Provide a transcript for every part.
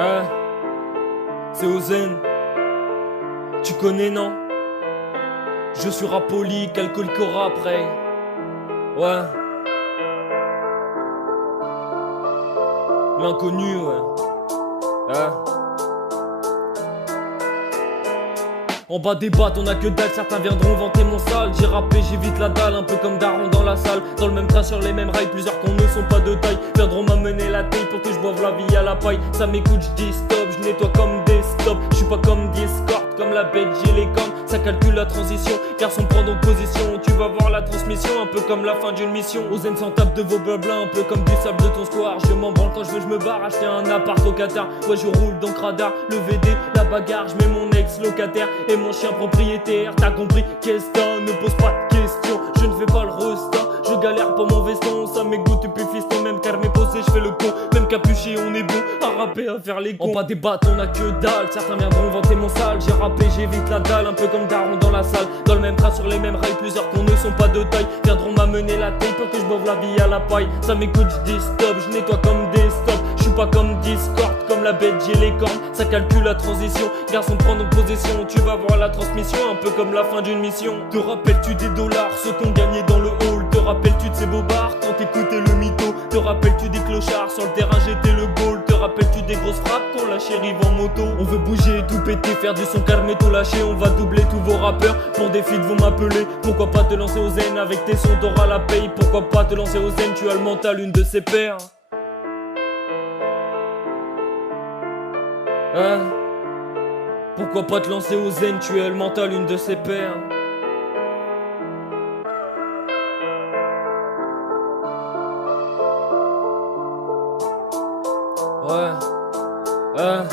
Hein, c'est Ozen. Tu connais, non? Je suis rapolique, alcoolique au rap, après. Ouais. L'inconnu, ouais. Hein. En bas des battes, on a que dalle, certains viendront vanter mon sale. J'ai rappé, j'évite la dalle, un peu comme Daron dans la salle. Dans le même train, sur les mêmes rails, plusieurs cons ne sont pas de taille. Viendront m'amener la taille pour que je boive la vie à la paille. Ça m'écoute, je dis stop, je nettoie comme des stops. Je suis pas comme Discord, comme la bête, j'ai les cornes. Ça calcule la transition, garçon prend donc position. Tu vas voir la transmission, un peu comme la fin d'une mission. Ozen s'en tape de vos blabla, un peu comme du sable de ton square. Je m'en branle quand je veux, je me barre, acheter un appart au Qatar. Ouais, je roule donc radar, le VD, la bagarre. Je mets mon ex locataire et mon chien propriétaire. T'as compris, qu'est-ce que ne pose pas de questions. Je ne fais pas le resta, je galère pour mon veston. Ça m'égoutte depuis fiston, même carmé posé, je fais le con. Même capuché, on est bon à rapper, à faire les cons. En bas des battes, on a que dalle, certains viendront vanter mon sale. J'ai rappé, j'évite la dalle, un peu comme Daron dans la salle. Dans le même train, sur les mêmes rails, plusieurs cons ne sont pas de taille. Viendront m'amener la taille pour que je boive la vie à la paille. Ça m'écoute, je dis stop, je nettoie comme des stops. Je suis pas comme Discord, comme la bête, j'ai les cornes. Ça calcule la transition, garçon prend donc position. Tu vas voir la transmission, un peu comme la fin d'une mission. Te rappelles-tu des dollars, ceux qu'on gagnait dans le hall? Te rappelles-tu de ces bobards quand t'écoutais le mytho? Te rappelles-tu des clochards, sur le terrain j'étais le goal? Te rappelles-tu des grosses frappes quand la chérie va en moto? On veut bouger, tout péter, faire du son carmetto lâché. On va doubler tous vos rappeurs, pour des feats vont m'appeler. Pourquoi pas te lancer au zen, avec tes sons t'auras la paye. Pourquoi pas te lancer au zen, tu as le mental, une de ses pairs. Hein? Pourquoi pas te lancer au zen, tu es le mental, une de ses pairs. Ouais. Hein?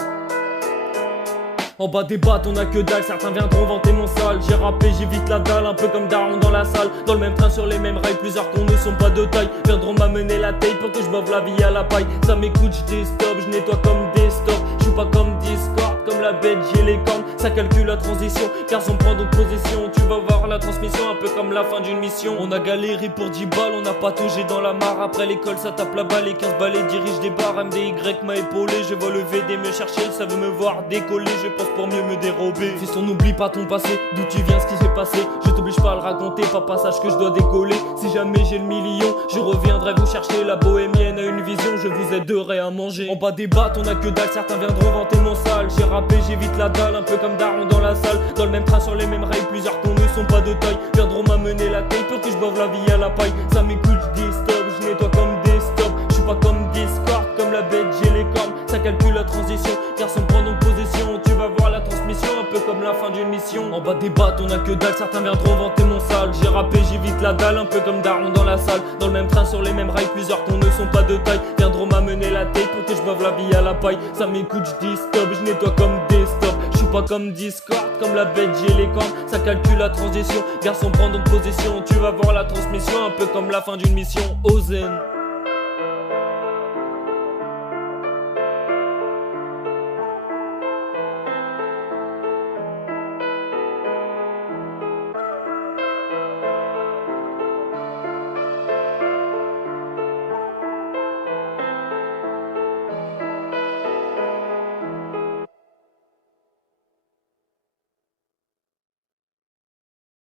En bas des battes, on a que dalle, certains viendront vanter mon sale. J'ai rappé, j'évite la dalle, un peu comme Daron dans la salle. Dans le même train, sur les mêmes rails, plusieurs cons ne sont pas de taille. Viendront m'amener la taille pour que je boive la vie à la paille. Ça m'écoute, je dis stop, je nettoie comme des stops. Je suis pas comme Discord, comme la bête, j'ai les cornes. Ça calcule la transition, garçon prend donc position. Tu vas voir la transmission, un peu comme la fin d'une mission. On a galéré pour 10 balles, on n'a pas touché dans la mare. Après l'école, ça tape la balle, les 15 balais dirigent des bars. MDY m'a épaulé, je vois le VD me chercher. Ça veut me voir décoller, je pense pour mieux me dérober. Fiston, n'oublie pas ton passé, d'où tu viens, ce qui s'est passé. Je t'oblige pas à le raconter, papa sache que je dois décoller. Si jamais j'ai le million, je reviendrai vous chercher. La bohémienne a une vision, je vous aiderai à manger. En bas des battes, on a que dalle, certains viendront vanter mon sale. J'ai rappé, j'évite la dalle, un peu comme Daron dans la salle. Dans le même train, sur les mêmes rails, plusieurs cons ne sont pas de taille. Viendront m'amener la taille pour que je boive la vie à la paille. Ça m'écoute, je dis stop, je nettoie comme des stops. Je suis pas comme Discord, comme la bête, j'ai les cornes. Ça calcule la transition, garçon prend donc position. Tu vas voir la transmission, un peu comme la fin d'une mission. En bas des battes, on a que dalle, certains viendront vanter mon sale. J'ai rappé, j'évite la dalle, un peu comme Daron dans la salle. Dans le même train, sur les mêmes rails, plusieurs cons ne sont pas de taille. Viendront m'amener la taille pour que je boive la vie à la paille. Ça m'écoute, je dis stop, je nettoie comme des stops. Je suis pas comme Discord, comme la bête, j'ai les cornes. Ça calcule la transition, garçon prend donc position. Tu vas voir la transmission, un peu comme la fin d'une mission. Ozen.